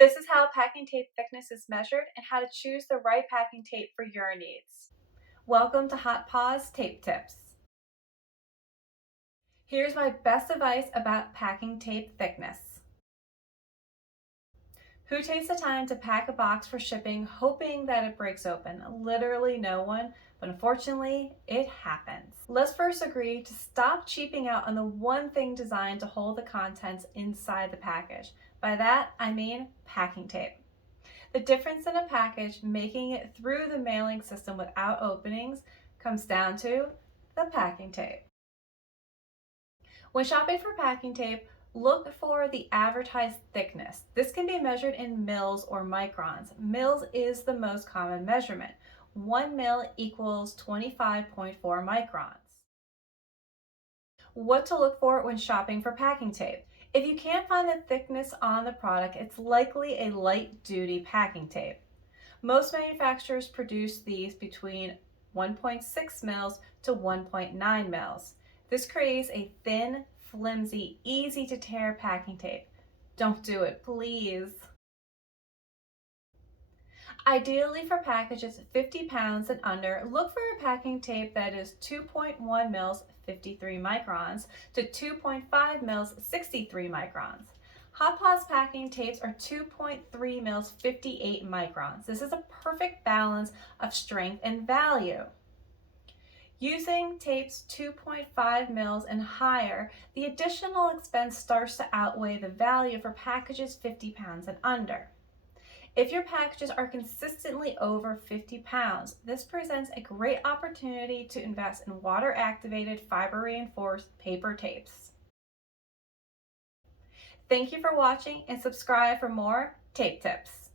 This is how packing tape thickness is measured and how to choose the right packing tape for your needs. Welcome to Hot Paws Tape Tips. Here's my best advice about packing tape thickness. Who takes the time to pack a box for shipping hoping that it breaks open? Literally no one, but unfortunately, it happens. Let's first agree to stop cheaping out on the one thing designed to hold the contents inside the package. By that, I mean packing tape. The difference in a package making it through the mailing system without openings comes down to the packing tape. When shopping for packing tape, look for the advertised thickness. This can be measured in mils or microns. Mils is the most common measurement. 1 mil equals 25.4 microns. What to look for when shopping for packing tape. If you can't find the thickness on the product, it's likely a light-duty packing tape. Most manufacturers produce these between 1.6 mils to 1.9 mils. This creates a thin, flimsy, easy to tear packing tape. Don't do it, please. Ideally for packages 50 pounds and under, look for a packing tape that is 2.1 mils 53 microns to 2.5 mils 63 microns. Hot Paws packing tapes are 2.3 mils 58 microns. This is a perfect balance of strength and value. Using tapes 2.5 mils and higher, the additional expense starts to outweigh the value for packages 50 pounds and under. If your packages are consistently over 50 pounds, this presents a great opportunity to invest in water-activated, fiber-reinforced paper tapes. Thank you for watching and subscribe for more tape tips.